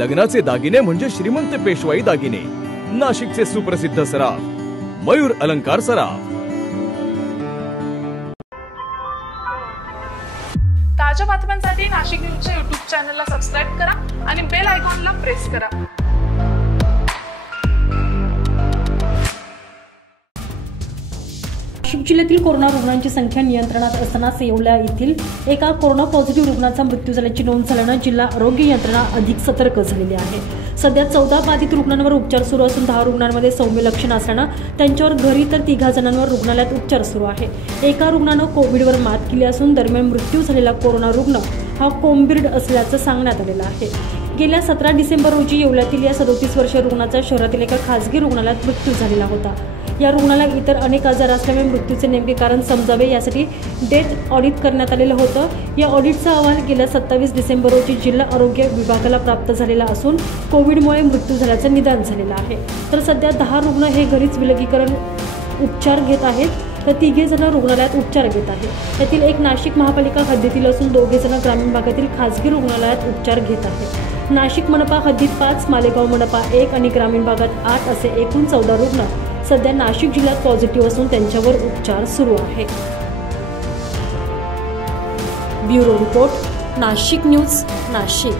लग्नाचे दागिने म्हणजे श्रीमंत पेशवाई दागिने, नाशिकचे सुप्रसिद्ध सराफ मयूर अलंकार सराफ। ताज्या बातम्यांसाठी नाशिक न्यूजच्या YouTube चॅनलला सबस्क्राइब करा आणि बेल आयकॉनला प्रेस करा। नाशिक जिल्ह्यातील कोरोना रुग्णांची संख्या नियंत्रणात असताना येवला येथील एका कोरोना पॉझिटिव्ह रुग्णाचा मृत्यू झाल्याची नोंद झाल्याने जिल्हा आरोग्य यंत्रणा अधिक सतर्क झालेली आहे। सध्या 14 बाधित रुग्णांवर उपचार सुरू असून 10 रुग्णांमध्ये सौम्य लक्षण असल्याने त्यांच्यावर घरी तर 3 जणांवर रुग्णालयात उपचार सुरू आहे। एका रुग्णाने कोविडवर मात केली असून दरम्यान मृत्यू झालेला कोरोना रुग्ण हा कोविड असल्याचं सांगण्यात आलेलं आहे। गेल्या 17 डिसेंबर रोजी येवल्यातील या 37 वर्षीय रुग्णाचा शहरातील एका खासगी रुग्णालयात मृत्यू झालेला होता। या रुग्णाला इतर अनेक आजार असल्यामुळे मृत्यूचे नेमके कारण समजावे यासाठी डेथ ऑडिट करण्यात आलेलं होतं। या ऑडिटचा अहवाल गेल्या 27 डिसेंबर रोजी जिल्हा आरोग्य विभागाला प्राप्त झालेला असून कोविडमुळे मृत्यू झाल्याचं निदान झालेलं आहे। तर सध्या 10 रुग्ण हे घरीच विलगीकरण उपचार घेत आहेत, तर 3 जण रुग्णालयात उपचार घेत आहेत। त्यातील एक नाशिक महापालिका हद्दीतील असून 2 जण ग्रामीण भागातील खासगी रुग्णालयात उपचार घेत आहेत। नाशिक मनपा हद्दीत 5, मालेगाव मनपा 1 आणि ग्रामीण भागात 8 असे एकूण 14 रुग्ण सध्या नाशिक जिल्ह्यात पॉझिटिव्ह असून त्यांच्यावर उपचार सुरू आहेत। Bureau report, Nashik news, Nashik.